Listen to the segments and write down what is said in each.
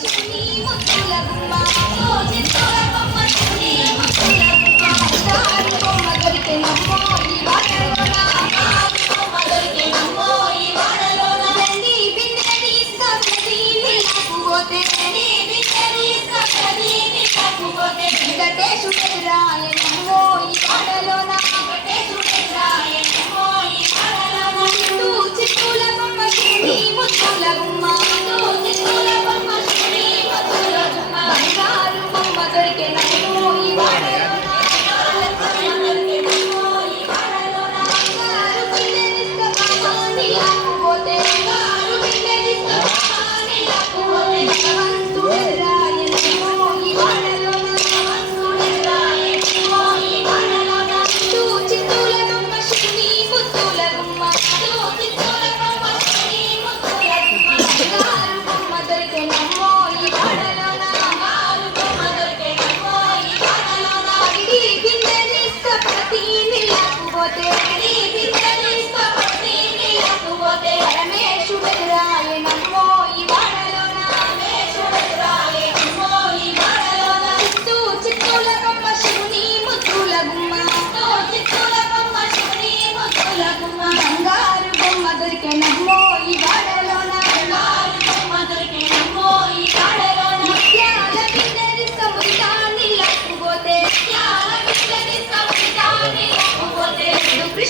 శివుని ముద్దుల గుమ్మ చిత్తూర బొమ్మ శివుని ముద్దుల గుమ్మ బంగారు బొమ్మ దొరికే నమ్మో ఈ వాడలోన బంగారు బొమ్మ దొరికే నమ్మో ఈ వాడలోన రండి బిందె తీసుకొచ్చి నీళ్ళకు పోతే రండి బిందె తీసుకొచ్చి నీళ్ళకు పోతే వెంకటేశుడెదురాయ నమ్మో ఈ వాడలోన వెంకటేశుడెదురాయ నమ్మో ఈ వాడలోన చిత్తూల బొమ్మ శివుని ముద్దుల గుమ్మ చిత్తూల బొమ్మ శివుని ముద్దుల గుమ్మ బంగారు బొమ్మ దొరికే నమ్మో ఈ వాడలోన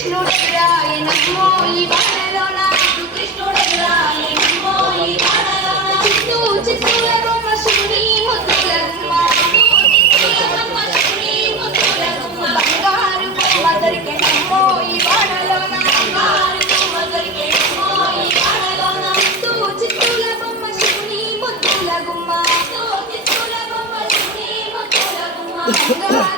కృష్ణుడెదురాయ నమ్మో ఈ వాడలోన కృష్ణుడెదురాయ నమ్మో ఈ వాడలోన చిత్తూర బొమ్మ శివుని ముద్దుల గుమ్మ చిత్తూర బొమ్మ శివుని ముద్దుల గుమ్మ బంగారు బొమ్మ దొరికే నమ్మో ఈ వాడలోన బంగారు బొమ్మ దొరికే నమ్మో ఈ వాడలోన చిత్తూర బొమ్మ శివుని ముద్దుల గుమ్మ చిత్తూర బొమ్మ శివుని ముద్దుల గుమ్మ